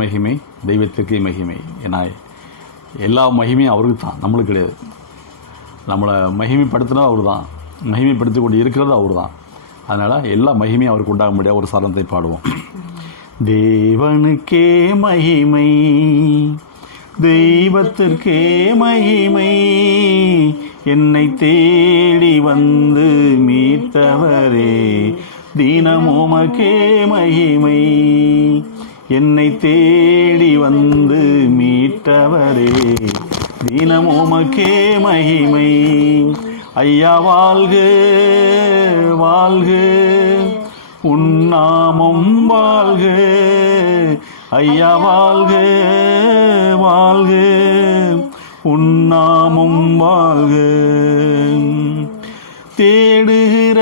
மகிமை, தெய்வத்திற்கே மகிமை. ஏன்னா எல்லா மகிமையும் அவருக்கு தான், நம்மளுக்கு கிடையாது. நம்மளை மகிமைப்படுத்தினா அவர் தான், மகிமைப்படுத்தி கொண்டு இருக்கிறது அவர் தான். அதனால் எல்லா மகிமையும் அவருக்கு உண்டாக முடியாது. ஒரு சரணத்தை பாடுவோம். தேவனுக்கே மகிமை, தெய்வத்திற்கே மகிமை, என்னை தேடி வந்து மீட்டவரே தினமுமக்கே மகிமை, என்னை தேடி வந்து மீட்டவரே தினமுமக்கே மகிமை. ஐயா வாழ்க வாழ்க, உன்னாமம் வாழ்க. ஐயா வாழ்க வாழ்க, உன்னாமம் வாழ்க. தேடுகிற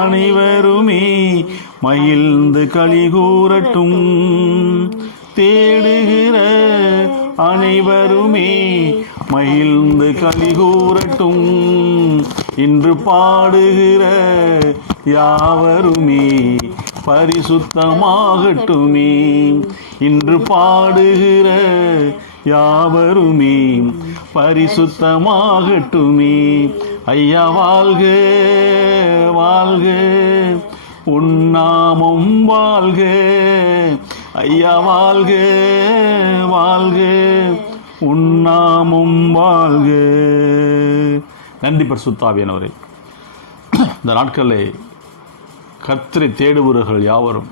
அனைவருமே மகிழ்ந்து களி கூறட்டும். தேடுகிற அனைவருமே மகிழ்ந்து களி கூறட்டும். இன்று பாடுகிற யாவருமே பரிசுத்தமாகட்டுமே. இன்று பாடுகிற யாவருமே பரிசுத்தமாகட்டுமே. ஐயா வாழ்க வாழ்க, உன்னாமம் வாழ்க. ஐயா வாழ்க வாழ்க, உன்னாமம் வாழ்க. நன்றி பரிசுத்த ஆவியானவரே. இந்த நாட்களில் கர்த்தரை தேடுபவர்கள் யாவரும்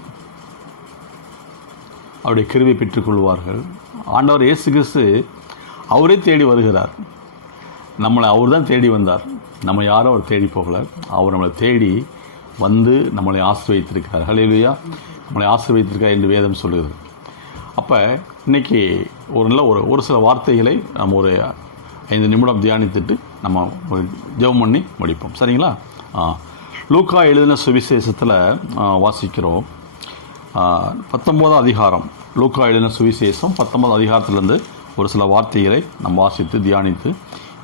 அவருடைய கிருபை பெற்றுக்கொள்வார்கள். ஆண்டவர் இயேசு கிறிஸ்து அவரே தேடி வருகிறார். நம்மளை அவர் தான் தேடி வந்தார். நம்ம யாரும் அவர் தேடி போகல. அவர் நம்மளை தேடி வந்து நம்மளை ஆசீர்வதித்திருக்கிறார். ஹல்லேலூயா. நம்மளை ஆசீர்வதித்திருக்கிறார் என்று வேதம் சொல்லுகிறது. அப்போ இன்றைக்கி ஒரு சில வார்த்தைகளை நம்ம ஒரு 5 நிமிடம் தியானித்துட்டு நம்ம ஒரு ஜெபம் பண்ணி முடிப்போம். சரிங்களா? லூக்கா எழுதின சுவிசேஷத்தில் வாசிக்கிறோம். 19ஆம் அதிகாரம், லூக்கா எழுதின சுவிசேஷம் 19ஆம் அதிகாரத்திலிருந்து ஒரு சில வார்த்தைகளை நம்ம வாசித்து தியானித்து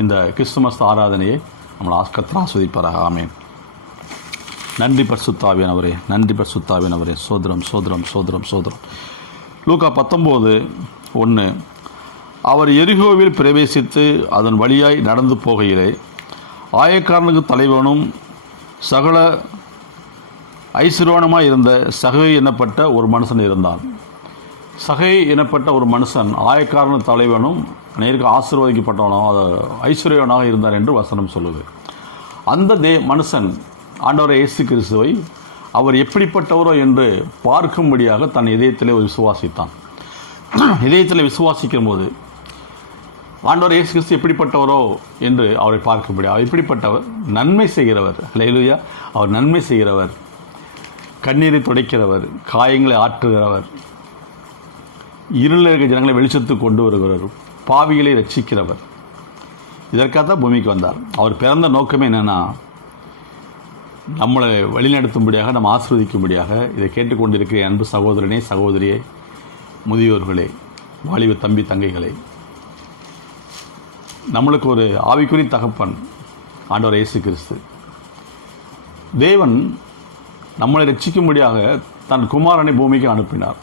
இந்த கிறிஸ்துமஸ் ஆராதனையை நம்மளை கர்த்தர் ஆஸ்வதிப்பாராக. ஆமென். நன்றி பரிசுத்த ஆவியானவரே, நன்றி பரிசுத்த ஆவியானவரே. சோதரம் சோதரம் சோதரம் சோதரம். லூக்கா 19:1. அவர் எரிகோவில் பிரவேசித்து அதன் வழியாய் நடந்து போகையிலே ஆயக்காரனுக்கு தலைவனும் சகல ஐஸ்வர்யவானுமாய் இருந்த சகை எனப்பட்ட ஒரு மனுஷன் இருந்தான். சகை எனப்பட்ட ஒரு மனுஷன் ஆயக்காரனு தலைவனும் நேருக்கு ஆசீர்வதிக்கப்பட்டவனும் ஐஸ்வர்யவனாக இருந்தார் என்று வசனம் சொல்லுது. அந்த மனுஷன் ஆண்டவரை இயேசு கிறிஸ்துவை அவர் எப்படிப்பட்டவரோ என்று பார்க்கும்படியாக தன் இதயத்திலே விசுவாசித்தான். இதயத்தில் விசுவாசிக்கும் போது ஆண்டவர் இயேசு கிறிஸ்து எப்படிப்பட்டவரோ என்று அவரை பார்க்க முடியாது. அவர் எப்படிப்பட்டவர்? நன்மை செய்கிறவர். ஹல்லேலூயா. அவர் நன்மை செய்கிறவர், கண்ணீரை துடைக்கிறவர், காயங்களை ஆற்றுகிறவர், இருளில் இருக்கிற ஜனங்களை வெளிச்சத்துக்கு கொண்டு வருகிறவர், பாவிகளை ரட்சிக்கிறவர். இதற்காகத்தான் பூமிக்கு வந்தார். அவர் பிறந்த நோக்கமே என்னென்னா, நம்மளை வழிநடத்தும்படியாக, நம்ம ஆசீர்வதிக்கும்படியாக. இதை கேட்டுக்கொண்டிருக்கிற அன்பு சகோதரனே, சகோதரியே, முதியோர்களே, வாலிப தம்பி தங்கைகளே, நம்மளுக்கு ஒரு ஆவிக்குறி தகப்பன் ஆண்டவர் இயேசு கிறிஸ்து. தேவன் நம்மளை ரட்சிக்கும்படியாக தன் குமாரனை பூமிக்கு அனுப்பினார்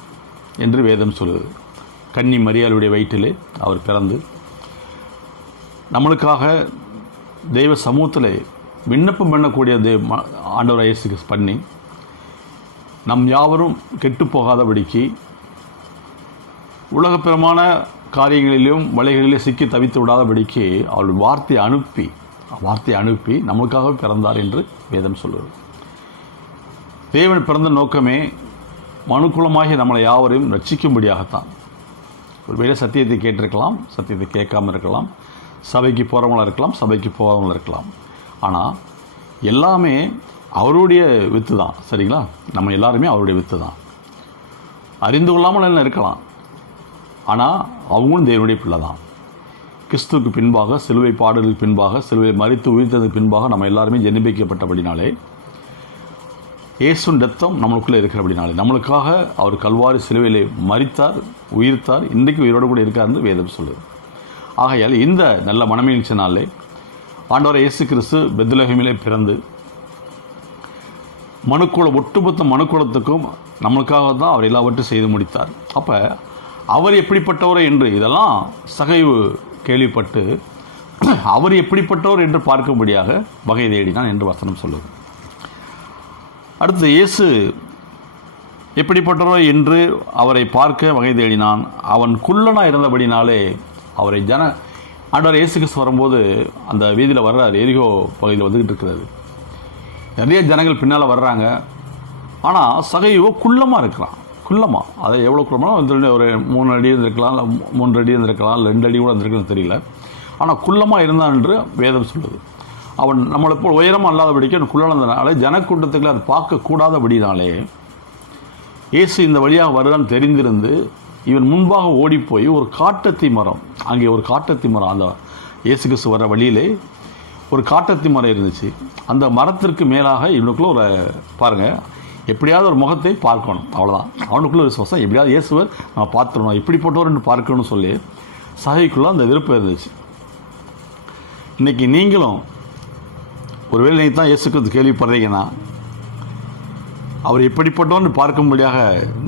என்று வேதம் சொல்லுது. கன்னி மரியாளுடைய வயிற்றிலே அவர் பிறந்து நம்மளுக்காக தெய்வ சமூகத்தில் விண்ணப்பம் பண்ணக்கூடிய ஆண்டவர் இயேசு கிறிஸ்து பண்ணி நம் யாவரும் கெட்டு போகாதபடிக்கு உலகப்பிரமான காரியங்களிலும் வலைகளிலே சிக்கி தவித்து விடாதபடிக்கு அவருடைய வார்த்தையை அனுப்பி நமக்காக பிறந்தார் என்று வேதம் சொல்லுவது. தேவன் பிறந்த நோக்கமே மனுக்குலமாகி நம்மளை யாவரையும் ரட்சிக்கும்படியாகத்தான். ஒருவேளை சத்தியத்தை கேட்டிருக்கலாம், சத்தியத்தை கேட்காமல் இருக்கலாம், சபைக்கு போகிறவங்களாக இருக்கலாம், சபைக்கு போகிறவங்களாக இருக்கலாம். ஆனால் எல்லாமே அவருடைய வித்து தான். சரிங்களா? நம்ம எல்லாருமே அவருடைய வித்து தான். அறிந்து கொள்ளாமல் எல்லாம் இருக்கலாம், ஆனால் அவங்களும் தேவனுடைய பிள்ளை தான். கிறிஸ்துவுக்கு பின்பாக, சிலுவை பாடுகளுக்கு பின்பாக, சிலுவை மரித்து உயிர்த்ததுக்கு பின்பாக நம்ம எல்லாருமே ஜெனிபிக்கப்பட்டபடினாலே, இயேசுவின் ரத்தம் நம்மளுக்குள்ளே இருக்கிறபடினாலே, நம்மளுக்காக அவர் கல்வாரி சிலுவையிலே மரித்தார், உயிர்த்தார், இன்றைக்கு உயிரோடு கூட இருக்கார் என்று வேதம் சொல்லுது. ஆகையால் இந்த நல்ல மனமகிழ்ச்சி நாளிலே ஆண்டவர் இயேசு கிறிஸ்து பெத்லகேமிலே பிறந்து ஒட்டுமொத்த மனுக்குலத்துக்கும் நம்மளுக்காக தான் அவர் எல்லாவற்றையும் செய்து முடித்தார். அப்போ அவர் எப்படிப்பட்டவர் என்று இதெல்லாம் சகைவு கேள்விப்பட்டு அவர் எப்படிப்பட்டவர் என்று பார்க்கும்படியாக வகை தேடினான் என்று வசனம் சொல்லுது. அடுத்து இயேசு எப்படிப்பட்டவரோ என்று அவரை பார்க்க வகை தேடினான். அவன் குள்ளனாக இருந்தபடினாலே அவரை ஆண்டவர் இயேசு கிறிஸ்து வரும்போது அந்த வீதியில் வர்றார். எரிகோ பகுதியில் வந்துக்கிட்டு இருக்கிறது. நிறைய ஜனங்கள் பின்னால் வர்றாங்க. ஆனால் சகையோ குள்ளமாக இருக்கிறான். குள்ளமாக, அதை எவ்வளோ குள்ளமாக வந்து ஒரு 3 அடி இருந்திருக்கலாம், இல்லை 3 அடி இருந்திருக்கலாம், இல்லை 2 அடி கூட இருந்திருக்குன்னு தெரியல. ஆனால் குள்ளமாக இருந்தான் என்று வேதம் சொல்லுது. அவன் நம்மளை போல் உயரமாக இல்லாதபடிக்கு அவன் குள்ளனதுனால ஜனக்கூட்டத்துக்குள்ள அதை பார்க்கக்கூடாதபடினாலே இயேசு இந்த வழியாக வருதான்னு தெரிந்திருந்து இவன் முன்பாக ஓடிப்போய் ஒரு காட்டத்தி மரம், அங்கே ஒரு காட்டத்தி மரம், அந்த இயேசு கிறிஸ்து வர வழியிலே ஒரு காட்டத்தி மரம் இருந்துச்சு. அந்த மரத்திற்கு மேலாக இவனுக்குள்ள ஒரு பாருங்கள், எப்படியாவது ஒரு முகத்தை பார்க்கணும், அவ்வளோதான் அவனுக்குள்ள விசுவாசம். எப்படியாவது இயேசுவை நம்ம பார்த்துடணும், இப்படிப்பட்டவர் என்று பார்க்கணும்னு சொல்லி சகைக்குள்ளே அந்த விருப்பம் இருந்துச்சு. இன்றைக்கி நீங்களும் ஒருவேளை நீங்கள் தான் இயேசு கிறிஸ்து கேள்விப்படுறீங்கன்னா அவர் எப்படிப்பட்டோன்னு பார்க்கும்படியாக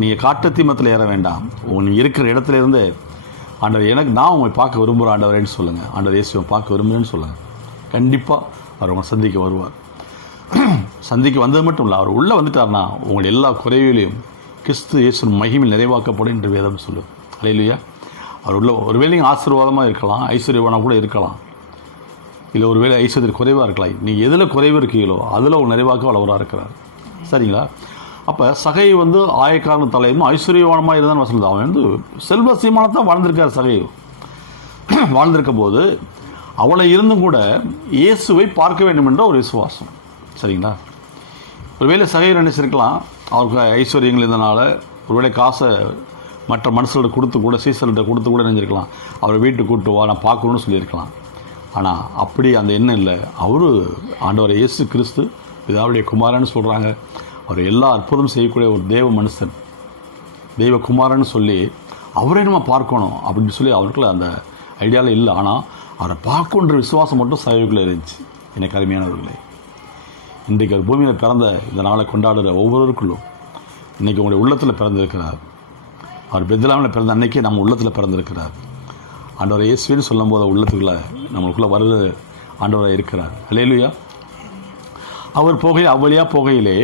நீங்கள் காட்டத்தி மரத்தில் ஏற வேண்டாம். நீங்கள் இருக்கிற இடத்துல இருந்து ஆண்டவர் நான் உங்களை பார்க்க விரும்புகிறேன் ஆண்டவரேன்னு சொல்லுங்கள். ஆண்டவர் இயேசுவை பார்க்க விரும்புகிறேன்னு சொல்லுங்கள். கண்டிப்பாக அவர் உங்களை சந்திக்க வருவார். சந்திக்க வந்தது மட்டும் இல்லை, அவர் உள்ளே வந்துட்டார்னா உங்களுடைய எல்லா குறைவிலையும் கிறிஸ்து இயேசு மகிமையில் நிறைவாக்கப்படும் என்று வேதம் சொல்லும். அல்லேலூயா. அவர் உள்ள ஒருவேளை ஆசீர்வாதமாக இருக்கலாம், ஐஸ்வர்யவானாக கூட இருக்கலாம், இல்லை ஒருவேளை ஐஸ்வர்யத்தில் குறைவாக இருக்கலாம். நீங்கள் எதில் குறைவு இருக்கீங்களோ அதில் ஒரு நிறைவாக்க வளவராக இருக்கிறார். சரிங்களா? அப்போ சகை வந்து ஆயக்காரன் தலையும் ஐஸ்வர்யவானமாக இருந்தான்னு வசூல். அவன் வந்து செல்வ சீமானத்தான் வாழ்ந்திருக்கார். சகை வாழ்ந்திருக்கும் போது அவளை இருந்தும் கூட இயேசுவை பார்க்க வேண்டும் என்ற ஒரு விசுவாசம். சரிங்களா? ஒருவேளை சகை நினைச்சிருக்கலாம், அவருக்கு ஐஸ்வர்யங்கள் இருந்தனால ஒருவேளை காசை மற்ற மனுஷர்கிட்ட கொடுத்து கூட சீசர்கிட்ட கொடுத்து கூட நினைஞ்சிருக்கலாம், அவரை வீட்டுக்கு கூப்பிட்டு வா நான் பார்க்கணுன்னு சொல்லியிருக்கலாம். ஆனால் அப்படி அந்த எண்ணம் இல்லை. அவர் ஆண்டவர் இயேசு கிறிஸ்து பிதாவுடைய குமாரன்னு சொல்கிறாங்க. அவர் எல்லா அற்புதம் செய்யக்கூடிய ஒரு தேவ மனுஷன், தெய்வ குமாரன்னு சொல்லி அவரே நம்ம பார்க்கணும் அப்படின்னு சொல்லி அவருக்குள்ள அந்த ஐடியாவில் இல்லை. ஆனால் அவரை பார்க்கணுன்ற விசுவாசம் மட்டும் சகைவுக்குள்ளே இருந்துச்சு. எனக்கு அருமையானவர்களே, இன்றைக்கு அவர் பூமியில் பிறந்த இந்த நாளை கொண்டாடுற ஒவ்வொருவருக்குள்ளும் இன்றைக்கி உங்களுடைய உள்ளத்தில் பிறந்திருக்கிறார். அவர் பெத்லஹேமில் பிறந்த அன்னைக்கே நம்ம உள்ளத்தில் பிறந்திருக்கிறார். ஆண்டவர் இயேசுன்னு சொல்லும் போது உள்ளத்துக்குள்ளே நம்மளுக்குள்ளே வருது ஆண்டவராக இருக்கிறார். அல்லேலூயா. அவர் அவ்வழியாக போகையிலே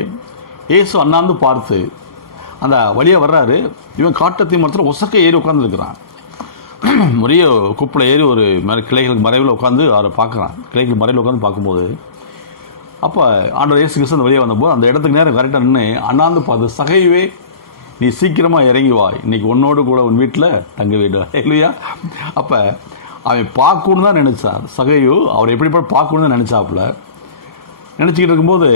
இயேசு அண்ணாந்து பார்த்து அந்த வழியாக வர்றாரு. இவன் காட்டத்தி மரத்தில் ஒசக்க ஏறி உட்காந்துருக்கிறான். முறைய குப்பில் ஏறி ஒரு கிளைகளுக்கு மறைவில் உட்காந்து அவரை பார்க்குறான். கிளைகளுக்கு மறைவில் உட்காந்து பார்க்கும்போது அப்போ ஆண்டவர் இயேசு கிறிஸ்து அந்த வெளியே வந்தபோது அந்த இடத்துக்கு நேரம் கரெக்டாக நின்று அண்ணாந்து பார்த்து, சகைவே நீ சீக்கிரமாக இறங்கி வா, இன்றைக்கி உன்னோடு கூட உன் வீட்டில் தங்க வேண்டும். இல்லையா? அப்போ அவன் பார்க்கணுன்னு தான் நினச்சான். சகையோ அவர் எப்படிப்பட்ட பார்க்கணுன்னு தான் நினச்சாப்புல. நினச்சிக்கிட்டு இருக்கும்போது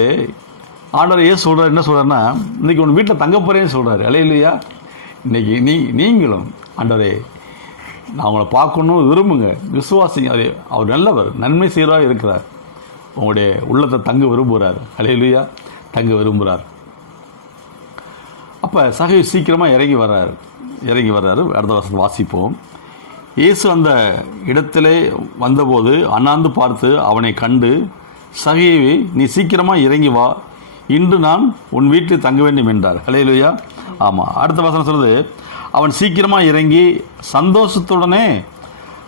ஆண்டவர் ஏன் சொல்கிறார், என்ன சொல்கிறாருன்னா, இன்றைக்கி உன் வீட்டில் தங்க போகிறேன்னு சொல்கிறாரு. இல்லையா? இன்றைக்கி நீங்களும் ஆண்டவரே நான் அவங்கள பார்க்கணும் விரும்புங்க, விசுவாசிங்க. அவர் நல்லவர், நன்மை செய்கிறவராக இருக்கிறார், உங்களுடைய உள்ளத்தை தங்க விரும்புகிறார். அல்லேலூயா. தங்க விரும்புகிறார். அப்போ சகை சீக்கிரமாக இறங்கி வர்றாரு. அடுத்த வருஷம் வாசிப்போம். இயேசு அந்த இடத்திலே வந்தபோது அண்ணாந்து பார்த்து அவனை கண்டு, சகையே நீ சீக்கிரமாக இறங்கி வா, இன்று நான் உன் வீட்டில் தங்க வேண்டும் என்றார். அல்லேலூயா. ஆமாம். அடுத்த வசனம் சொல்லுது, அவன் சீக்கிரமாக இறங்கி சந்தோஷத்துடனே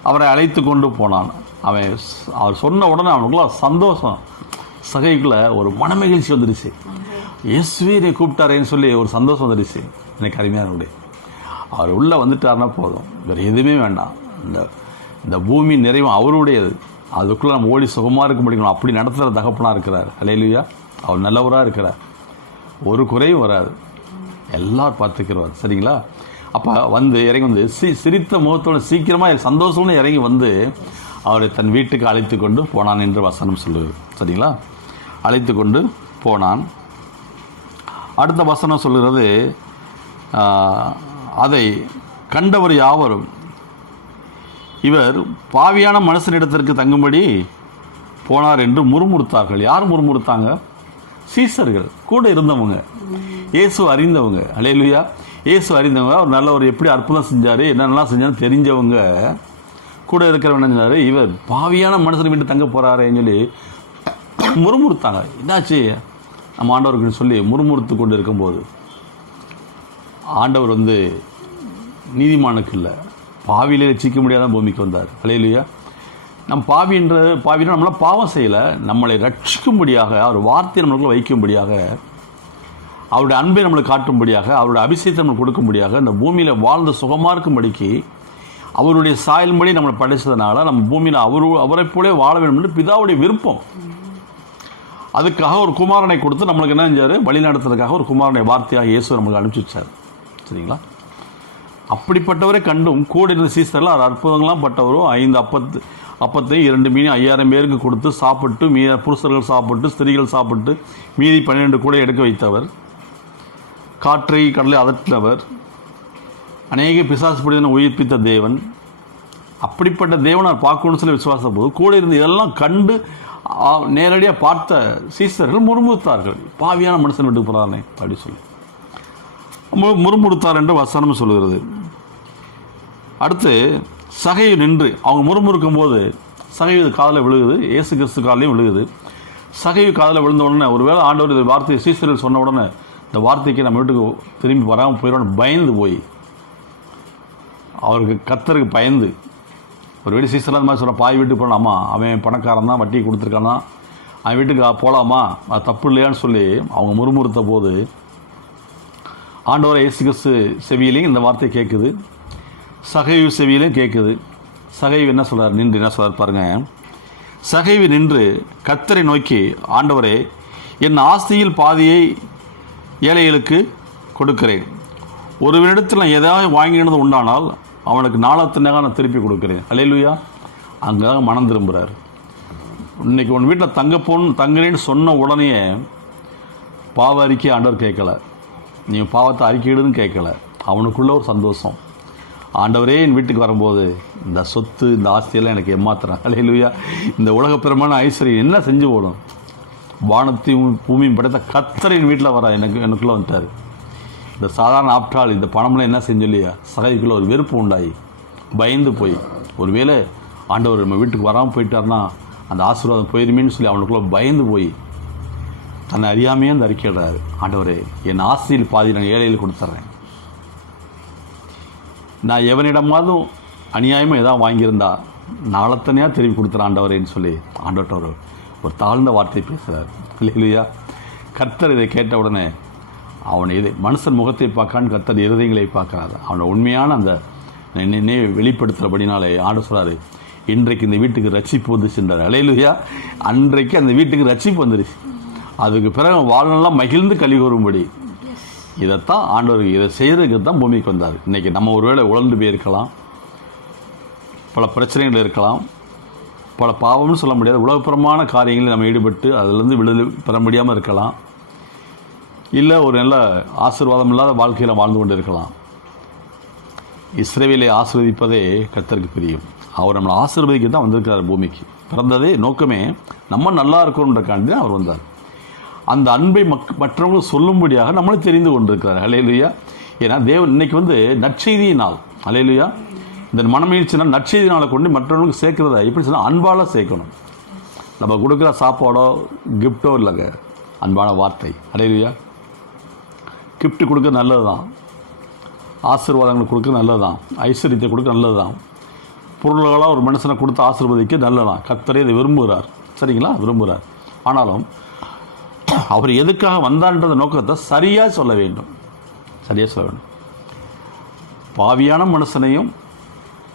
அவரை அழைத்து கொண்டு போனான். அவர் சொன்ன உடனே அவனுக்குள்ள சந்தோஷம், சகைக்குள்ளே ஒரு மனமகிழ்ச்சி வந்துடுச்சு. இயேசுவே நீ கூப்பிட்டாரேன்னு சொல்லி ஒரு சந்தோஷம் வந்துடுச்சு. எனக்கு அருமையான அவர் உள்ளே வந்துட்டார்னா போதும், வேறு எதுவுமே வேண்டாம். இந்த பூமி நிறைவும் அவருடையது, அதுக்குள்ளே நம்ம ஓடி சுகமாக இருக்க முடியும். அப்படி நடத்துகிற தகப்பனாக இருக்கிறார். அல்லேலூயா. அவர் நல்லவராக இருக்கிறார், ஒரு குறையும் வராது, எல்லாரும் பார்த்துக்கிறவார். சரிங்களா? அப்போ இறங்கி வந்து சிரித்த முகத்தோடு சீக்கிரமாக சந்தோஷம்னு இறங்கி வந்து அவரை தன் வீட்டுக்கு அழைத்து கொண்டு போனான் என்று வசனம் சொல்லுது. சரிங்களா? அழைத்து கொண்டு போனான். அடுத்த வசனம் சொல்லுகிறது, அதை கண்டவர் யாவரும் இவர் பாவியான மனுஷனிடத்திற்கு தங்கும்படி போனார் என்று முறுமுறுத்தார்கள். யார் முறுமுறுத்தாங்க? சீசர்கள், கூட இருந்தவங்க, இயேசு அறிந்தவங்க. அல்லேலூயா. இயேசு அறிந்தவங்க, அவர் நல்லவர், எப்படி அற்புதம் செஞ்சார், என்னென்னலாம் செஞ்சாலும் தெரிஞ்சவங்க கூட இருக்கிறவங்க என்ன செஞ்சார், இவர் பாவியான மனுஷனை விட்டு தங்க போகிறாரேன்னு சொல்லி முறுமுறுத்தாங்க. என்னாச்சு நம்ம ஆண்டவருக்குன்னு சொல்லி முறுமுறுத்து கொண்டு இருக்கும்போது ஆண்டவர் நீதிமானுக்கு இல்லை, பாவியிலே ரட்சிக்க முடியாத பூமிக்கு வந்தார். அல்லேலூயா. பாவினா நம்மளாம் பாவம் செய்யலை, நம்மளை ரட்சிக்கும்படியாக, அவர் வார்த்தையை நம்மளுக்குள்ள வைக்கும்படியாக, அவருடைய அன்பை நம்மளுக்கு காட்டும்படியாக, அவருடைய அபிஷேகத்தை நம்மளுக்கு கொடுக்கும்படியாக, இந்த பூமியில் வாழ்ந்து சுகமாக இருக்கும்படிக்கு அவருடைய சாயல்படி நம்மளை படைச்சதுனால நம்ம பூமியில் அவரை போலே வாழ வேண்டும் என்று பிதாவுடைய விருப்பம். அதுக்காக ஒரு குமாரனை கொடுத்து நம்மளுக்கு என்ன செஞ்சார், வழி நடத்துறதுக்காக ஒரு குமாரனை வார்த்தையாக இயேசு நம்மளுக்கு அனுப்பிச்சி வச்சார். சரிங்களா? அப்படிப்பட்டவரை கண்டும் கூட இருந்த சீசரில் அவர் அற்புதங்கள்லாம் பட்டவரும் 5 அப்பத்தையும் 2 மீன் 5000 பேருக்கு கொடுத்து சாப்பிட்டு, புருஷர்கள் சாப்பிட்டு, ஸ்திரீகள் சாப்பிட்டு, மீதி 12 கூட எடுக்க வைத்தவர், காற்றை கடலை அதட்டினவர், அநேக பிசாசு பிடித்தனை உயிர்ப்பித்த தேவன். அப்படிப்பட்ட தேவன் அவர் பார்க்கணும்னு சொல்லி விசுவாசம் போது கூட இருந்து இதெல்லாம் கண்டு நேரடியாக பார்த்த சீசர்கள் முறுமுறுத்தார்கள். பாவியான மனுஷன் விட்டு போகிறானே அப்படி சொல்லி முறுமுறுத்தார் என்று வசனம் சொல்கிறது. அடுத்து சகைவு நின்று அவங்க முறுமுறுக்கும் போது சகைவு காதில் விழுகுது, இயேசு கிறிஸ்து காலையும் விழுகுது. சகைவு காதில் விழுந்த உடனே ஒருவேளை ஆண்டவர் இந்த வார்த்தையை சீசர்கள் சொன்ன உடனே இந்த வார்த்தைக்கு நம்ம வீட்டுக்கு திரும்பி வராமல் போயிடணும் பயந்து போய் அவருக்கு கர்த்தருக்கு பயந்து ஒரு வீடு சீசரில் அந்த மாதிரி சொல்ல பாய் வீட்டுக்கு போகலாமா, அவன் பணக்காரன் தான், வட்டி கொடுத்துருக்கானா, அவன் வீட்டுக்கு போகலாமா, அது தப்பு இல்லையான்னு சொல்லி அவங்க முறுமுறுத்த போது ஆண்டவரை இயேசு கிறிஸ்து செவியிலையும் இந்த வார்த்தை கேட்குது, சகைவு செவியிலையும் கேட்குது. சகைவு என்ன சொல்கிறார், நின்று என்ன சொல்கிறார் பாருங்க. சகைவு நின்று கர்த்தரை நோக்கி, ஆண்டவரே, என் ஆஸ்தியில் பாதியை ஏழைகளுக்கு கொடுக்கிறேன், ஒருவனிடத்தில் நான் எதாவது வாங்கினது உண்டானால் அவனுக்கு 4 நான் திருப்பி கொடுக்குறேன். அல்லேலூயா. அங்கே மனம் திரும்புகிறார். இன்றைக்கி உன் வீட்டில் தங்குறேன்னு சொன்ன உடனே பாவ அறிக்கை ஆண்டவர் கேட்கல, நீ பாவத்தை அறிக்கையிடுன்னு கேட்கல. அவனுக்குள்ள ஒரு சந்தோஷம், ஆண்டவரே என் வீட்டுக்கு வரும்போது இந்த சொத்து இந்த ஆஸ்தியெல்லாம் எனக்கு ஏமாத்துறான். அல்லேலூயா. இந்த உலகப்பிரமான ஐஸ்வர்யம் என்ன செஞ்சு போடும், வானத்தையும் பூமியும் படைத்த கர்த்தரின் வீட்டில் வர எனக்குள்ளே வந்துட்டார். இந்த சாதாரண ஆப்டால் இந்த பணம்லாம் என்ன செஞ்சொல்லையா, சகைக்குள்ளே ஒரு வெறுப்பு உண்டாகி பயந்து போய் ஒருவேளை ஆண்டவர் நம்ம வீட்டுக்கு வராமல் போயிட்டார்னா அந்த ஆசீர்வாதம் போயிருமேன்னு சொல்லி அவனுக்குள்ளே பயந்து போய் தன்னை அறியாமையே அந்த அறிக்கையிடுறாரு, ஆண்டவரே என் ஆஸ்தியில் பாதி நான் ஏழையில் கொடுத்துட்றேன், நான் எவனிடமாதும் அநியாயமாக எதாவது வாங்கியிருந்தா நாளத்தனையாக திரும்பி கொடுத்துறேன் ஆண்டவரேன்னு சொல்லி ஆண்டவர்கிட்ட ஒரு தாழ்ந்த வார்த்தை பேசுகிறார். இல்லையா? கர்த்தர் இதை கேட்ட உடனே அவனை மனுஷன் முகத்தை பார்க்கான்னு கர்த்தர் இருதயங்களை பார்க்குறாரு. அவனை உண்மையான அந்த வெளிப்படுத்துகிறபடினாலே ஆண்டு சொல்கிறாரு, இன்றைக்கு இந்த வீட்டுக்கு ரட்சிப்பு வந்துச்சுன்றார். அல்லேலூயா. அன்றைக்கு அந்த வீட்டுக்கு ரட்சிப்பு வந்துருச்சு. அதுக்கு பிறகு வாழ்நாளெல்லாம் மகிழ்ந்து கழி கூறும்படி இதைத்தான் ஆண்டவர் இதை செய்கிறதுக்கு தான் பூமிக்கு வந்தார். இன்றைக்கி நம்ம ஒருவேளை உழந்து போயிருக்கலாம், பல பிரச்சனைகள் இருக்கலாம், பல பாவம்னு சொல்ல முடியாது உலகப்புறமான காரியங்களில் நம்ம ஈடுபட்டு அதிலிருந்து விடுதலை பெற முடியாமல் இருக்கலாம், இல்லை ஒரு நல்ல ஆசீர்வாதம் இல்லாத வாழ்க்கையில் வாழ்ந்து கொண்டு இருக்கலாம். இஸ்ரவேலை ஆசீர்வதிப்பதே கர்த்தருக்கு பிரியும். அவர் நம்மளை ஆசீர்வதிக்க தான் வந்திருக்கிறார் பூமிக்கு. பிறந்ததே நோக்கமே நம்ம நல்லா இருக்கணுன்றக்காண்டி தான் அவர் வந்தார். அந்த அன்பை மற்றவங்களுக்கு சொல்லும்படியாக நம்மளே தெரிந்து கொண்டிருக்கிறார். அல்லேலூயா. ஏன்னா தேவன் இன்னைக்கு நற்செய்தியினால், அல்லேலூயா, இந்த மனமகிழ்ச்சினால் நற்செய்தினால கொண்டு மற்றவங்களுக்கு சேர்க்கிறதா எப்படி சொன்னால் அன்பால் சேர்க்கணும். நம்ம கொடுக்குற சாப்பாடோ கிஃப்டோ இல்லைங்க, அன்பான வார்த்தை. அல்லேலூயா. கிஃப்ட் கொடுக்க நல்லது தான், ஆசீர்வாதங்கள் கொடுக்க நல்லது தான், ஐஸ்வர்யத்தை கொடுக்க நல்லது தான், பொருள்களாக ஒரு மனுஷனை கொடுத்து ஆசீர்வதிக்க நல்லதான். கர்த்தரே இதை விரும்புகிறார். சரிங்களா? விரும்புகிறார். ஆனாலும் அவர் எதுக்காக வந்தார்ன்ற நோக்கத்தை சரியாக சொல்ல வேண்டும். சரியாக சொல்ல வேண்டும். பாவியான மனுஷனையும்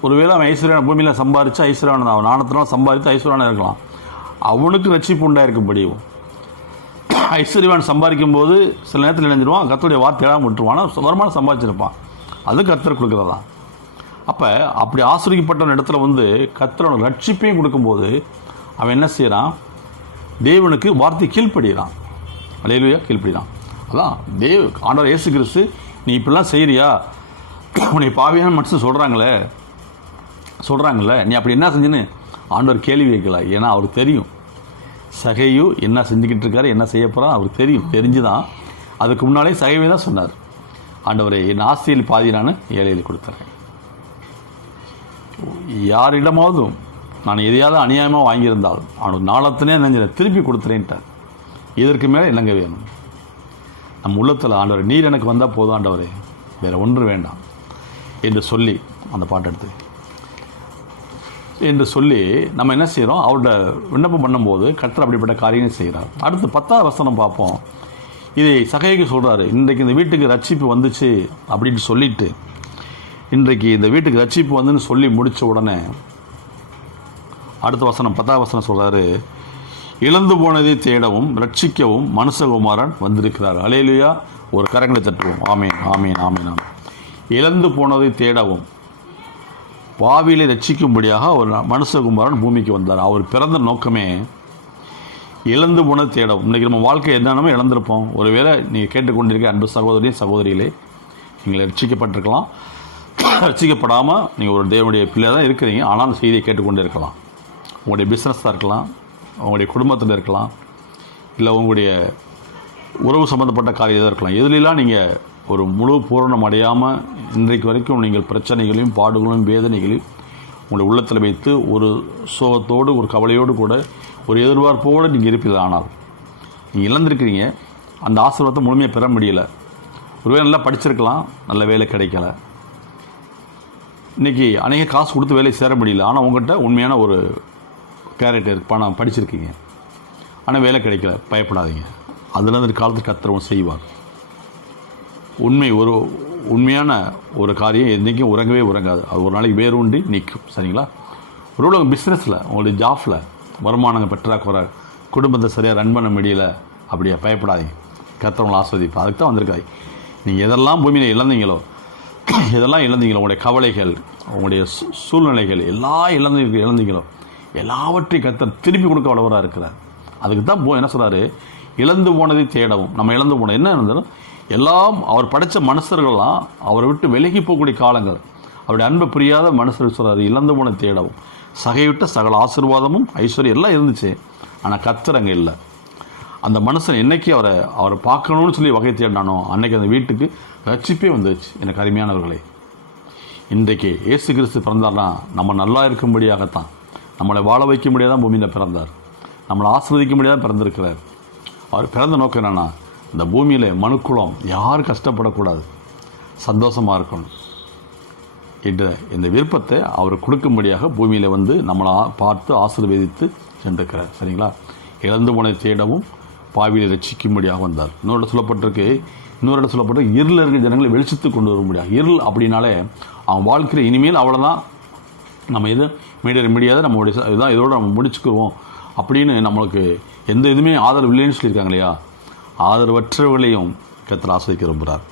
ஒருவேளை அவன் ஐஸ்வர்யான பூமியில் சம்பாதிச்சு ஐஸ்வர்யான அவன் நாணத்தினால சம்பாதித்து ஐஸ்வர்யான இருக்கலாம், அவனுக்கு ரட்சிப்பு உண்டாயிருக்கும்படியும் ஐஸ்வர்யவான் சம்பாதிக்கும் போது சில நேரத்தில் நினைஞ்சிடுவான், கர்த்தருடைய வார்த்தை எல்லாம் விட்டுருவான், வருமானம் சம்பாதிச்சிருப்பான், அது கர்த்தர் கொடுக்குறதா. அப்போ அப்படி ஆசிரியப்பட்ட இடத்துல கர்த்தரோட ரட்சிப்பையும் கொடுக்கும்போது அவன் என்ன செய்கிறான், தேவனுக்கு வார்த்தை கீழ்ப்படுகிறான். அல்லேலூயா. கீழ்ப்படுகிறான். அதான் ஆண்டவர் இயேசு கிறிஸ்து, நீ இப்படிலாம் செய்கிறியா, உன்னை பாவியான மனுஷன் சொல்கிறாங்கல்ல, நீ அப்படி என்ன செஞ்சுன்னு ஆண்டவர் கேள்வி வைக்கல. ஏன்னா அவருக்கு தெரியும் சகையு என்ன செஞ்சுக்கிட்டு இருக்காரு, என்ன செய்ய போகிறான் அவருக்கு தெரியும். தெரிஞ்சுதான் அதுக்கு முன்னாலே சகைவே தான் சொன்னார், ஆண்டவரே என் ஆஸ்தியில் பாதி நான் ஏழையில் கொடுத்துறேன், யாரிடமாவதும் நான் எதையாவது அநியாயமாக வாங்கியிருந்தால் அவனுக்கு நாளத்தினே நினைஞ்ச திருப்பி கொடுத்துறேன்ட்டார். இதற்கு மேலே என்னங்க வேணும்? நம்ம உள்ளத்தில் ஆண்டவரே நீர் எனக்கு வந்தால் போதும், ஆண்டவரே வேறு ஒன்று வேண்டாம் என்று சொல்லி அந்த பாட்டு எடுத்து என்று சொல்லி நம்ம என்ன செய்கிறோம், அவரோட விண்ணப்பம் பண்ணும்போது கர்த்தர் அப்படிப்பட்ட காரியங்கள் செய்கிறார். அடுத்து 10வது வசனம் பார்ப்போம். இதை சகைக்கு சொல்கிறாரு, இன்றைக்கு இந்த வீட்டுக்கு ரட்சிப்பு வந்துச்சு அப்படின்னு சொல்லிட்டு, இன்றைக்கு இந்த வீட்டுக்கு ரட்சிப்பு வந்துன்னு சொல்லி முடித்த உடனே அடுத்த வசனம் 10வது வசனம் சொல்கிறாரு, இழந்து போனதை தேடவும் ரட்சிக்கவும் மனுஷகுமாரன் வந்திருக்கிறார். அல்லேலூயா. ஒரு கரங்களை தட்டுவோம். ஆமீன், ஆமீன், ஆமீன், ஆமீன். இழந்து போனதை தேடவும் பாவியிலே ரட்சிக்கும்படியாக ஒரு மனுஷகுமாரன் பூமிக்கு வந்தார். அவர் பிறந்த நோக்கமே இழந்து போனதை தேடவும். இன்றைக்கி நம்ம வாழ்க்கை என்னென்னமோ இழந்திருப்போம். ஒருவேளை நீங்கள் கேட்டுக்கொண்டிருக்க அன்பு சகோதரியும் சகோதரிகளே, நீங்கள் ரட்சிக்கப்பட்டிருக்கலாம், ரட்சிக்கப்படாமல் நீங்கள் ஒரு தேவனுடைய பிள்ளை தான் இருக்கிறீங்க. ஆனால் செய்தியை கேட்டுக்கொண்டே இருக்கலாம். உங்களுடைய பிஸ்னஸாக இருக்கலாம், உங்களுடைய குடும்பத்தில் இருக்கலாம், இல்லை உங்களுடைய உறவு சம்மந்தப்பட்ட காரியம் இருக்கலாம். எதுலாம் நீங்கள் ஒரு முழு பூரணம் அடையாமல் இன்றைக்கு வரைக்கும் நீங்கள் பிரச்சனைகளையும் பாடுகளையும் வேதனைகளையும் உங்களுடைய உள்ளத்தில் வைத்து ஒரு சோகத்தோடு ஒரு கவலையோடு கூட ஒரு எதிர்பார்ப்போடு நீங்கள் இருப்பீர்கள். ஆனால் நீங்கள் இழந்திருக்கிறீங்க, அந்த ஆசீர்வாதத்தை முழுமையாக பெற முடியல. ஒருவேளை நல்லா படிச்சிருக்கலாம், நல்ல வேலை கிடைக்கல, இன்றைக்கி அநேக காசு கொடுத்து வேலை சேர முடியல. ஆனால் உங்கள்கிட்ட உண்மையான ஒரு கேரக்டர் பணம் படிச்சிருக்கீங்க, ஆனால் வேலை கிடைக்கல. பயப்படாதீங்க, அதுலேருந்து ஒரு காலத்துக்கு கர்த்தர் செய்வார். உண்மையான ஒரு காரியம் என்றைக்கும் உறங்கவே உறங்காது. அது ஒரு நாளைக்கு வேறு உண்டி நிற்கும். சரிங்களா? ஒரு உலகம் பிஸ்னஸில் உங்களுடைய ஜாஃபில் வருமானங்கள் பெற்றாக்குற, குடும்பத்தை சரியாக ரன் பண்ண முடியல, அப்படியே பயப்படாதீங்க. கர்த்தர் உங்களை ஆஸ்வதிப்பா. அதுக்கு தான் வந்திருக்காது. நீங்கள் எதெல்லாம் பூமியில் இழந்தீங்களோ, உங்களுடைய கவலைகள், உங்களுடைய சூழ்நிலைகள் எல்லாம் இழந்தீங்களோ எல்லாவற்றையும் கர்த்தர் திருப்பி கொடுக்க வல்லவராக இருக்கிறார். அதுக்கு தான் என்ன சொல்கிறாரு, இழந்து போனதை தேடவும். நம்ம இழந்து போனது என்ன இருந்தாலும் எல்லாம் அவர் படைத்த மனுஷர்கள்லாம் அவரை விட்டு விலகி போகக்கூடிய காலங்கள், அவருடைய அன்பை புரியாத மனுஷர்கள் சொல்கிறாரு, இழந்து போனதை தேடவும். சகைவிட்ட சகல ஆசீர்வாதமும் ஐஸ்வர்யம் எல்லாம் இருந்துச்சு, ஆனால் கர்த்தர் அங்கே இல்லை. அந்த மனுஷன் என்னைக்கு அவரை பார்க்கணும்னு சொல்லி வகை தேடினானோ அன்னைக்கு அந்த வீட்டுக்கு ரட்சிப்பே வந்துச்சு. எனக்கு அருமையானவர்களே, இன்றைக்கு இயேசு கிறிஸ்து பிறந்தார்னா நம்ம நல்லா இருக்கும்படியாகத்தான், நம்மளை வாழ வைக்கும்படியாக தான் பூமியில் பிறந்தார், நம்மளை ஆசீர்வதிக்கும்படியாக தான் பிறந்திருக்கிறார். அவர் பிறந்த நோக்கம் என்னென்னா, இந்த பூமியில் மனுக்குலம் யாரும் கஷ்டப்படக்கூடாது, சந்தோஷமாக இருக்கணும் என்ற இந்த விருப்பத்தை அவர் கொடுக்கும்படியாக பூமியில் வந்து நம்மளை பார்த்து ஆசீர்வதித்து சென்றிருக்கிறார். சரிங்களா? இழந்து போனதை தேடவும் பாவியை ரட்சிக்கும்படியாக வந்தார். இன்னொரு இடம் சொல்லப்பட்டிருக்கு, இருளில் இருக்கிற ஜனங்களை வெளிச்சத்து கொண்டு வர முடியாது. இருள் அப்படின்னாலே அவன் வாழ்க்கையில் இனிமேல் அவ்வளோதான், நம்ம எதுவும் முடியாத நம்மளுடைய இதுதான், இதோடு நம்ம முடிச்சுக்குவோம் அப்படின்னு நம்மளுக்கு எந்த இதுவுமே ஆதரவு இல்லைன்னு சொல்லியிருக்காங்க இல்லையா? ஆதரவற்றவர்களையும் கர்த்தர் ஆசீர்வதிக்க விரும்புகிறார்.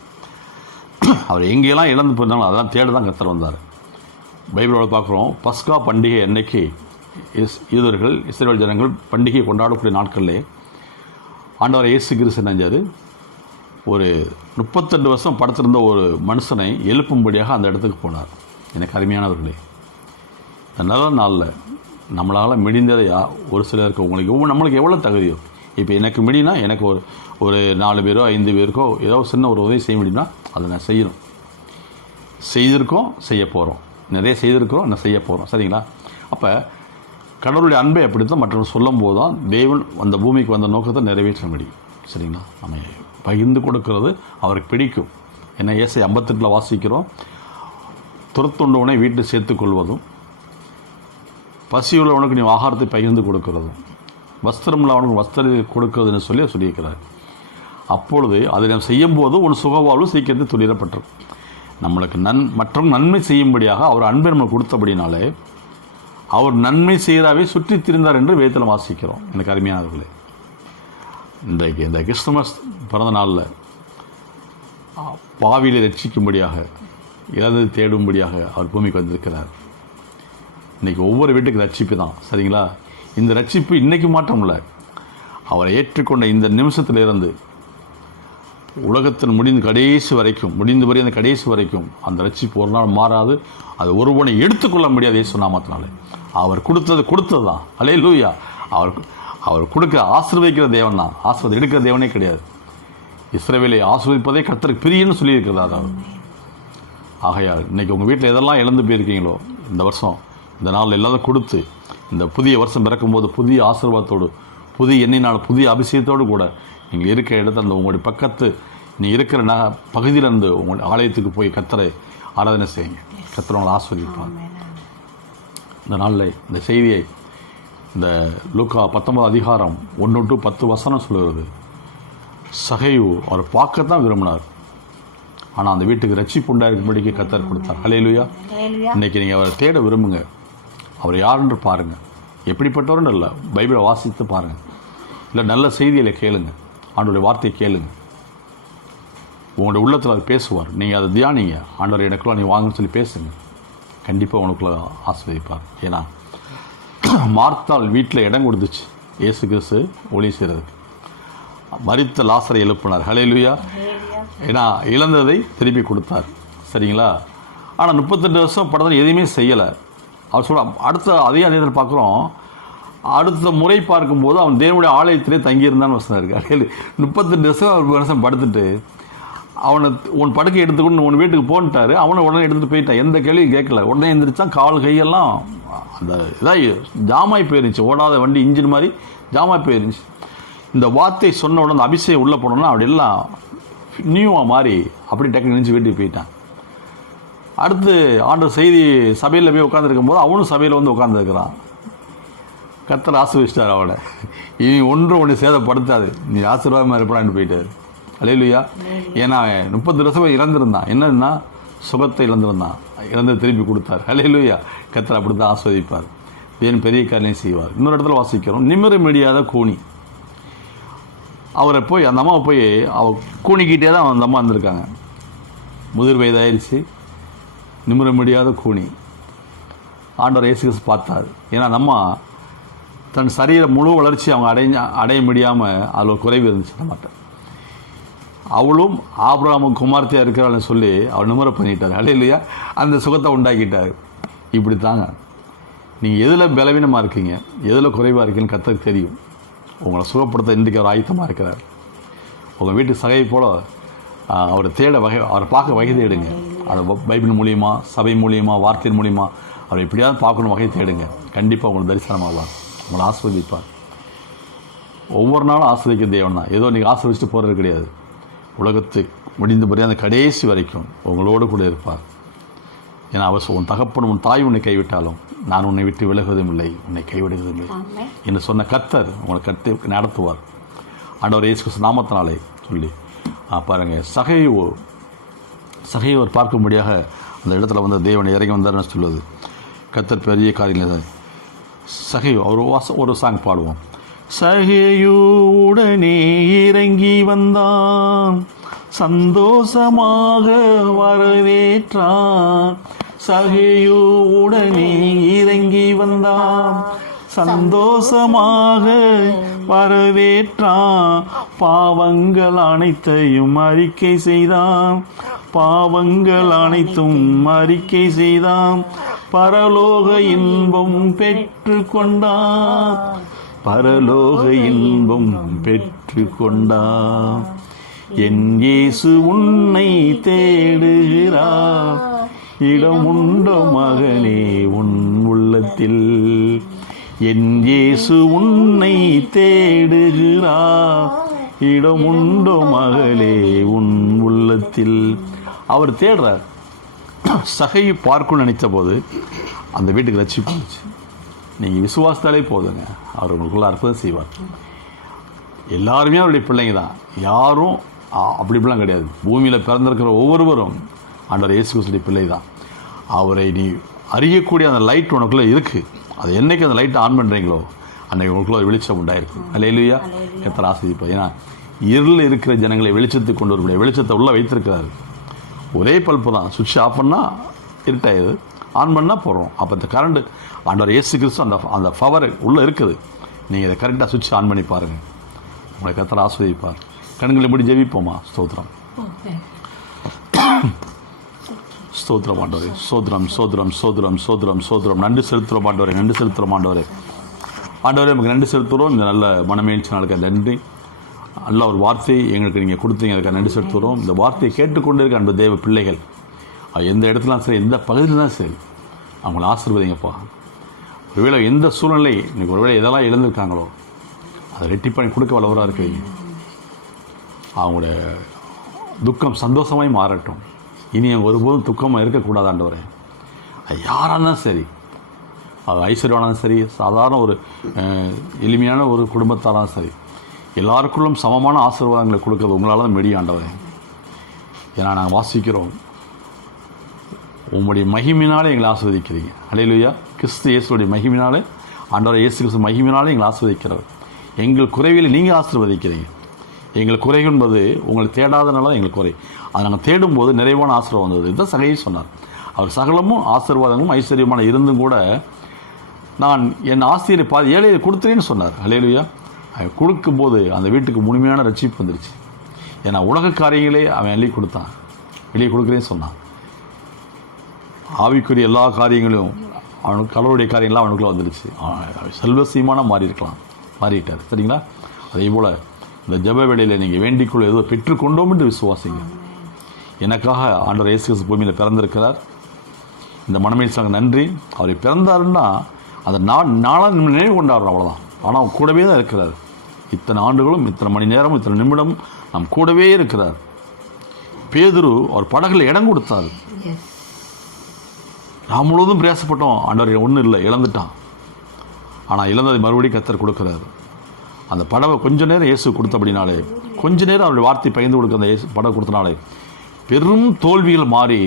அவர் எங்கெல்லாம் இழந்து போயிருந்தாலும் அதெல்லாம் தேட தான் கர்த்தர் வந்தார். பைபிளோட பார்க்குறோம், பஸ்கா பண்டிகை அன்னைக்கு யூதர்கள் இஸ்ரவேல் ஜனங்கள் பண்டிகை கொண்டாடக்கூடிய நாட்களிலே ஆண்டவர் இயேசு கிறிஸ்து செஞ்சார், ஒரு 32 வருஷம் படுத்திருந்த ஒரு மனுஷனை எழுப்பும்படியாக அந்த இடத்துக்கு போனார். எனக்கு அருமையானவர்களே, இந்த நல்ல நாளில் நம்மளால் முடிந்ததையா ஒரு சிலருக்கு உங்களுக்கு நம்மளுக்கு எவ்வளோ தகுதியோ, இப்போ எனக்கு முடினா எனக்கு ஒரு 4 பேரோ 5 பேருக்கோ ஏதோ சின்ன ஒரு உதவி செய்ய முடியும்னா அதை நான் செய்யணும். செய்திருக்கோம், செய்ய போகிறோம், நிறைய செய்திருக்கிறோம், இன்னும் செய்ய போகிறோம். சரிங்களா? அப்போ கடவுளுடைய அன்பை அப்படித்தான் மற்றவர்கள் சொல்லும் போது தான் தேவன் அந்த பூமிக்கு வந்த நோக்கத்தை நிறைவேற்ற முடியும். சரிங்களா? நம்ம பகிர்ந்து கொடுக்கறது அவருக்கு பிடிக்கும். ஏன்னா ஏசாயா 58 வாசிக்கிறோம், துரத்துண்டவனை வீட்டில் சேர்த்து கொள்வதும், பசியுள்ளவனுக்கு நீ ஆகாரத்தை பகிர்ந்து கொடுக்கிறதும், வஸ்திரமில்ல அவனுக்கு வஸ்திரத்தை கொடுக்கிறதுன்னு சொல்லியிருக்கிறார். அப்பொழுது அதை நாம் செய்யும்போது ஒரு சுகவாழ்வு சீக்கிரத்தை துளிரப்பட்டிருக்கும். நம்மளுக்கு மற்றும் நன்மை செய்யும்படியாக அவர் அன்பை நம்மளுக்கு கொடுத்தபடினாலே அவர் நன்மை செய்கிறாவே சுற்றி திரிந்தார் என்று வேதத்தில் வாசிக்கிறோம். எனக்கு அருமையானவர்களே, இன்றைக்கு இந்த கிறிஸ்துமஸ் பிறந்த நாளில் பாவியிலே ரட்சிக்கும்படியாக, இழந்ததை தேடும்படியாக அவர் பூமிக்கு வந்திருக்கிறார். இன்றைக்கி ஒவ்வொரு வீட்டுக்கு ரட்சிப்பு தான். சரிங்களா? இந்த ரட்சிப்பு இன்றைக்கு மாற்றம் இல்லை, அவரை ஏற்றுக்கொண்ட இந்த நிமிஷத்திலிருந்து உலகத்தில் முடிந்து வரை அந்த கடைசி வரைக்கும் அந்த ரட்சிப்பு ஒரு நாள் மாறாது. அது ஒருவனை எடுத்துக்கொள்ள முடியாது. இயேசு நாமத்தினாலே அவர் கொடுத்தது தான். அல்லேலூயா. அவர் கொடுக்க ஆசீர்வதிக்கிற தேவன் தான், ஆசீர்வாதம் எடுக்கிற தேவனே கிடையாது. இஸ்ரவேலை ஆசீர்வதிப்பதே கர்த்தருக்கு பிரியன்னு சொல்லியிருக்கிறார் அவர். ஆகையால் இன்றைக்கி உங்கள் வீட்டில் எதெல்லாம் இழந்து போயிருக்கீங்களோ இந்த வருஷம், இந்த நாள் எல்லாத்தையும் கொடுத்து, இந்த புதிய வருஷம் பிறக்கும்போது புதிய ஆசீர்வாதத்தோடு, புதிய எண்ணினால் புதிய அபிஷேகத்தோடு கூட நீங்கள் இருக்கிற இடத்துல அந்த உங்களுடைய பக்கத்து நீ இருக்கிற பகுதியில் இருந்து உங்கள் ஆலயத்துக்கு போய் கர்த்தரை ஆராதனை செய்யுங்க. கர்த்தர் உங்களை ஆசீர்வதிப்பார். இந்த நாளில் இந்த செய்தியை இந்த லூக்கா 19 அதிகாரம் 1 to 10 வசனம் சொல்லுகிறது. சகையு அவர் பார்க்கத்தான் விரும்பினார், ஆனால் அந்த வீட்டுக்கு ரட்சிப்பு உண்டாயிருக்கும்படிக்கு கர்த்தர் கொடுத்தார். ஹல்லேலூயா. இன்றைக்கி நீங்கள் அவரை தேட விரும்புங்க. அவர் யாருன்னு பாருங்கள். எப்படிப்பட்டவருன்னு இல்லை, பைபிளை வாசித்து பாருங்கள். இல்லை நல்ல செய்திகளை கேளுங்க, ஆண்டவருடைய வார்த்தையை கேளுங்க. உங்களுடைய உள்ளத்தில் அவர் பேசுவார். நீங்கள் அதை தியானிங்க. ஆண்டவர் எனக்குள்ள நீ வாங்கன்னு சொல்லி பேசுங்க. கண்டிப்பாக உனக்குள்ள ஆசீர்வதிப்பார். ஏன்னா மார்த்தாள் வீட்டில் இடம் கொடுத்துச்சு இயேசு கிறிஸ்து ஊழியம் செய்கிறதுக்கு. மரித்த லாசரை எழுப்பினார். ஹல்லேலூயா. ஏன்னா இழந்ததை திருப்பி கொடுத்தார். சரிங்களா? ஆனால் 38 வருஷம் படத்தில் எதுவுமே செய்யலை. அவர் சொல்ல அடுத்த அதே அதிகாரத்தில் பார்க்குறோம். அடுத்த முறை பார்க்கும்போது அவன் தேவனுடைய ஆலயத்திலே தங்கியிருந்தான்னு வசனம் இருக்கு. 38 வருஷம் அவர் வருஷம் படுத்துட்டு அவனை உன் படுக்கை எடுத்துக்கொண்டு உன் வீட்டுக்கு போன்ட்டார். அவனை உடனே எடுத்துகிட்டு போயிட்டான். எந்த கேள்வியும் கேட்கல. உடனே எழுந்திரிச்சான். கால் கையெல்லாம் அந்த இதாகி ஜாமாய் போயிருந்துச்சு. ஓடாத வண்டி இன்ஜின் மாதிரி ஜாமாய் போயிருந்துச்சு. இந்த வார்த்தை சொன்ன உடனே அந்த அபிஷேகம் உள்ளே போனோன்னா அப்படி எல்லாம் நியூவாக மாறி அப்படி டக்குனு நினச்சி வீட்டுக்கு போயிட்டான். அடுத்து ஆண்டவர் செய்தி சபையில் போய் உட்காந்துருக்கும் போது அவனும் சபையில் வந்து உட்காந்துருக்கிறான். கர்த்தர் ஆசீர்வதிச்சிட்டார் அவனை. இனி ஒன்று சேதப்படுத்தாது, நீ ஆசீர்வாதமாக இருப்பான்னு போயிட்டார். ஹல்லேலூயா. ஏன்னா 30 வருஷம் இறந்துருந்தான். என்னன்னா சுகத்தை இழந்திருந்தான். இறந்து திருப்பி கொடுத்தார். ஹல்லேலூயா. கர்த்தர் அப்படி தான் ஆஸ்வதிப்பார். தேவன் பெரிய காரியம் செய்வார். இன்னொரு இடத்துல வாசிக்கிறோம். நிமிர முடியாத கூனி. அவரை போய் அந்த அம்மாவை போய் அவள் கூனிக்கிட்டே தான் அந்த அம்மா வந்திருக்காங்க. முதிர் வயதாயிருச்சு, நிமிர முடியாத கூனி. ஆண்டவர் இயேசு கிறிஸ்து பார்த்தார். ஏன்னா அந்த அம்மா தன் சரீர முழு வளர்ச்சி அவங்க அடைய முடியாமல் அதில் ஒரு குறைவு இருந்துச்சு நம்மகிட்ட. அவளும் ஆபிரகாமுக்கு குமார்த்தியாக இருக்கிறாள்னு சொல்லி அவள் நிமிர பண்ணிட்டார். ஹல்லேலூயா. அந்த சுகத்தை உண்டாக்கிட்டார். இப்படி தாங்க நீங்கள் எதில் பலவீனமாக இருக்கீங்க, எதில் குறைவாக இருக்கீங்கன்னு கர்த்தருக்கு தெரியும். உங்களை சுகப்படுத்த இன்றைக்கு அவர் ஆயத்தமாக இருக்கிறார். உங்கள் வீட்டு சகையை போல் அவரை தேட அவரை பார்க்க வகை தேடுங்க. அதை பைபிள் மூலியமாக, சபை மூலியமாக, வார்த்தையின் மூலியமாக அவரை எப்படியாவது பார்க்கணும் வகை தேடுங்க. கண்டிப்பாக உங்களுக்கு தரிசனமாவார். உங்களை ஆசீர்வதிப்பார். ஒவ்வொரு நாளும் ஆசீர்வதிக்கிற தேவன் தான். ஏதோ நீங்கள் ஆசீர்வதிச்சுட்டு போகிறது கிடையாது. உலகத்து முடிந்தபடி அந்த கடைசி வரைக்கும் உங்களோடு கூட இருப்பார். ஏன்னா அவர் உன் தகப்பன் உன் தாய் உன்னை கைவிட்டாலும் நான் உன்னை விட்டு விலகுவதும் இல்லை, உன்னை கைவிடுவதும் இல்லை என்று சொன்ன கர்த்தர் உங்களை நடத்துவார். ஆண்டவர் இயேசு கிறிஸ்து நாமத்தினாலே சொல்லி பாருங்கள். சகையோர் பார்க்கும்படியாக அந்த இடத்துல வந்து தேவன் இறங்கி வந்தார்னு சொல்லுவது. கர்த்தர் பெரிய காரியங்கள். சகையோ ஒரு சாங் பாடுவோம். சகையுடனே இறங்கி வந்தான், சந்தோஷமாக வரவேற்றான். சகையுடனே இறங்கி வந்தான், சந்தோஷமாக வரவேற்றான். பாவங்கள் அனைத்தையும் அறிக்கை செய்தான், பாவங்கள் அனைத்தும் அறிக்கை செய்தான். பரலோக இன்பம் பெற்று கொண்டான், பரலோக இன்பம் பெற்று கொண்டான். என் இயேசு உன்னை தேடுகிறார், இடம் உண்டோ மகனே உன் உள்ளத்தில். என் இயேசு உன்னை தேடுகிறார், இடம் உண்டோ மகளே உன் உள்ளத்தில். அவர் தேடுறார். சகையை பார்க்கணும்னு நினைத்த போது அந்த வீட்டுக்கு ரட்சிப்பு போச்சு. நீங்கள் விசுவாசத்தாலே போதுங்க, அவர் உங்களுக்குள்ள அற்புதம் செய்வார். எல்லாருமே அவருடைய பிள்ளைங்க தான். யாரும் அப்படிலாம் கிடையாது. பூமியில் பிறந்திருக்கிற ஒவ்வொருவரும் ஆண்டவர் இயேசு கிறிஸ்துவின் பிள்ளை தான். அவரை நீ அறியக்கூடிய அந்த லைட் உனக்குள்ளே இருக்குது. அது என்றைக்கு அந்த லைட்டை ஆன் பண்ணுறீங்களோ அன்றைக்கு உங்களுக்குள்ள ஒரு வெளிச்சம் உண்டாயிருக்கும். ஹல்லேலூயா. எத்தனை ஆசீர்வதிப்பார். ஏன்னா இருளில் இருக்கிற ஜனங்களை வெளிச்சத்துக்கு கொண்டு வரக்கூடிய வெளிச்சத்தை உள்ளே வைத்திருக்கிறாரு. ஒரே பல்ப்பு தான். சுவிட்ச் ஆஃப் பண்ணால் இருட்டாயிடுது, ஆன் பண்ணால் போகிறோம். அப்போ இந்த கரண்ட் ஆண்டவர் இயேசு கிறிஸ்து அந்த பவர் உள்ளே இருக்குது. நீங்கள் இதை கரெக்டாக சுவிட்ச் ஆன் பண்ணி பாருங்கள். உங்களை கர்த்தர் ஆசீர்வதிப்பார். கண்களை எப்படி ஜெபிப்போமா? ஸ்தோத்திரம் ஸ்தோத்திரம் ஆண்டவரே, சோதரம் சோதரம் சோதரம் சோதரம் சோதரம். நன்றி செலுத்துகிறோம் ஆண்டவரே, நன்றி செலுத்துகிறோம் ஆண்டவரே. ஆண்டவரே நமக்கு நன்றி செலுத்துகிறோம். இந்த நல்ல மனமேழ்ச்சி நாளுக்கு நன்றி. நல்ல ஒரு வார்த்தை எங்களுக்கு நீங்கள் கொடுத்தீங்க, அதுக்காக நன்றி செலுத்துகிறோம். இந்த வார்த்தையை கேட்டுக்கொண்டு இருக்க அன்பு தேவ பிள்ளைகள் எந்த இடத்துலாம் சரி, எந்த பகுதியில் தான் சரி, அவங்கள ஆசீர்வதிங்கப்பா. ஒருவேளை எந்த சூழ்நிலை இன்னைக்கு ஒருவேளை எதெல்லாம் இழந்திருக்காங்களோ அதை ரெட்டி பண்ணி கொடுக்க வல்லவராக இருக்கிறீங்க. அவங்களுடைய துக்கம் சந்தோஷமாய் மாறட்டும். இனி ஒருபோதும் துக்கமாக இருக்கக்கூடாது ஆண்டவரே. அது யாராக இருந்தாலும் சரி, அது ஐஸ்வர்யானாலும் சரி, சாதாரண ஒரு எளிமையான ஒரு குடும்பத்தாலும் சரி, எல்லாருக்குள்ளும் சமமான ஆசீர்வாதங்களை கொடுக்கறது உங்களால் தான் முடியும் ஆண்டவரே. ஏன்னா நாங்கள் வாசிக்கிறோம், உங்களுடைய மகிமையினாலே எங்களை ஆசீர்வதிக்கிறீங்க. அல்லேலூயா. கிறிஸ்து இயேசுடைய மகிமையினாலே, ஆண்டவரே இயேசு கிறிஸ்து மகிமையினாலே எங்களை ஆசீர்வதிக்கிறவர். எங்கள் குறைவில் நீங்கள் ஆசீர்வதிக்கிறீங்க. எங்கள் குறை என்பது உங்களை தேடாதனால தான் எங்களுக்கு குறை. அதை நாங்கள் தேடும்போது நிறைவான ஆசீர்வாதம் வந்தது. இதுதான் சகையை சொன்னார். அவர் சகலமும் ஆசீர்வாதமும் ஐஸ்வர்யமான இருந்தும் கூட நான் என் ஆசிரியரை ஏழையை கொடுத்துறேன்னு சொன்னார். அல்லேலூயா. கொடுக்கும்போது அந்த வீட்டுக்கு முழுமையான ரட்சிப்பு வந்துருச்சு. ஏன்னா உலக காரியங்களே அவன் வெளியே கொடுத்தான், வெளியே கொடுக்குறேன்னு சொன்னான். ஆவிக்குரிய எல்லா காரியங்களும் அவனுக்கு, கடவுளுடைய காரியங்கள்லாம் அவனுக்குள்ளே வந்துடுச்சு. செல்வசீமான மாறிட்டார். சரிங்களா? அதே போல் இந்த ஜெப வேளையில் நீங்கள் வேண்டிக்குள்ள ஏதோ பெற்றுக்கொண்டோம் என்று விசுவாசிங்க. எனக்காக ஆண்டவர் இயேசு கிறிஸ்து பூமியில் பிறந்திருக்கிறார். இந்த மனமேற்சாங்க நன்றி. அவர் பிறந்தாருன்னா அதை நாளாக நினைவு கொண்டாடுறோம், அவ்வளோதான். ஆனால் அவர் கூடவே தான் இருக்கிறார். இத்தனை ஆண்டுகளும், இத்தனை மணி நேரமும், இத்தனை நிமிடமும் நம் கூடவே இருக்கிறார். பேதுரு அவர் படகுல இடம் கொடுத்தார். நாம் முழுவதும் பிரயாசப்பட்டோம், ஆண்டவர் ஒன்றும் இல்லை, இழந்துட்டான். ஆனால் இழந்ததை மறுபடியும் கர்த்தர் கொடுக்குறாரு. அந்த படவை கொஞ்ச நேரம் இயேசு கொடுத்தபடினாலே, கொஞ்ச நேரம் அவருடைய வார்த்தை பகிர்ந்து கொடுக்க அந்த இயேசு படவை கொடுத்தனாலே பெரும் தோல்விகள் மாறி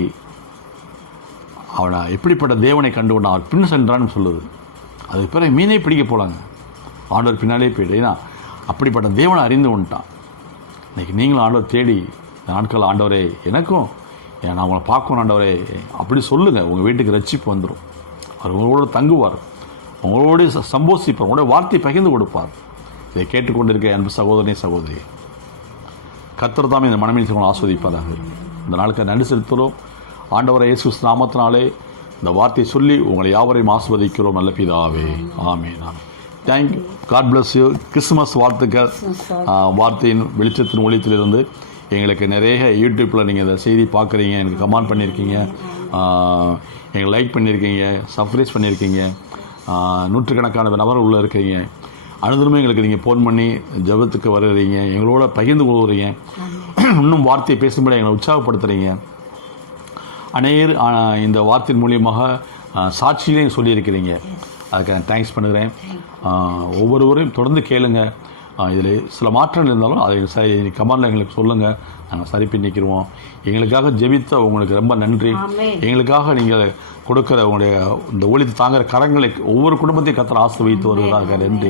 அவனை எப்படிப்பட்ட தேவனை கண்டு கொண்டான், அவர் பின் சென்றான்னு சொல்லுது. அதுக்கு பிறகு மீனே பிடிக்க போகலாங்க, ஆண்டவர் பின்னாலே போயிடு. ஏன்னா அப்படிப்பட்ட தேவனை அறிந்து கொண்டுட்டான். இன்றைக்கி நீங்களும் ஆண்டவர் தேடி இந்த நாட்கள், ஆண்டவரே எனக்கும் நான் அவங்கள பார்க்கணும் ஆண்டவரே அப்படி சொல்லுங்கள். உங்கள் வீட்டுக்கு ரட்சிப்பு வந்துடும். அவர் உங்களோட தங்குவார், உங்களோட சம்போசிப்பார், உங்களோட வார்த்தை பகிர்ந்து கொடுப்பார். இதை கேட்டுக்கொண்டிருக்க அன்பு சகோதரனே சகோதரி, கர்த்தர் தாமே இந்த மனமேல் ஆஸ்வதிப்பாராக. இந்த நாளுக்கு நன்றி செலுத்துகிறோம். ஆண்டவரை இயேசு நாமத்தினாலே இந்த வார்த்தையை சொல்லி உங்களை யாவரையும் ஆஸ்வதிக்கிறோம் நல்ல பிதாவே. Amen. Thank you. God bless you. Christmas வாழ்த்துக்கள். வார்த்தையின் வெளிச்சத்தின் ஒளித்திலிருந்து எங்களுக்கு நிறைய யூடியூப்பில் நீங்கள் இந்த செய்தி பார்க்குறீங்க, எனக்கு கமெண்ட் பண்ணியிருக்கீங்க, எங்களை லைக் பண்ணியிருக்கீங்க, சப்ஸ்கிரைப் பண்ணியிருக்கீங்க, நூற்றுக்கணக்கான நபர் உள்ளே இருக்கிறீங்க. அனுதினமும் எங்களுக்கு நீங்கள் ஃபோன் பண்ணி ஜெபத்துக்கு வருகிறீங்க, எங்களோட பகிர்ந்து கொள்கிறீங்க, இன்னும் வார்த்தையை பேசும்படி எங்களை உற்சாகப்படுத்துகிறீங்க. அநேகர் இந்த வார்த்தையின் மூலியமாக சாட்சியிலையும் சொல்லியிருக்கிறீங்க. அதுக்கு நான் தேங்க்ஸ் பண்ணுகிறேன். ஒவ்வொருவரையும் தொடர்ந்து கேளுங்க. இதில் சில மாற்றங்கள் இருந்தாலும் அதை கமெண்டில் எங்களுக்கு சொல்லுங்கள், நாங்கள் சரி பண்ணிக்கிறோம். எங்களுக்காக ஜெபித்த உங்களுக்கு ரொம்ப நன்றி. எங்களுக்காக நீங்கள் கொடுக்குற உங்களுடைய இந்த ஒளித்து தாங்குகிற கரங்களை ஒவ்வொரு குடும்பத்தையும் கர்த்தர் ஆசீர்வதித்து வருவதாக நன்றி.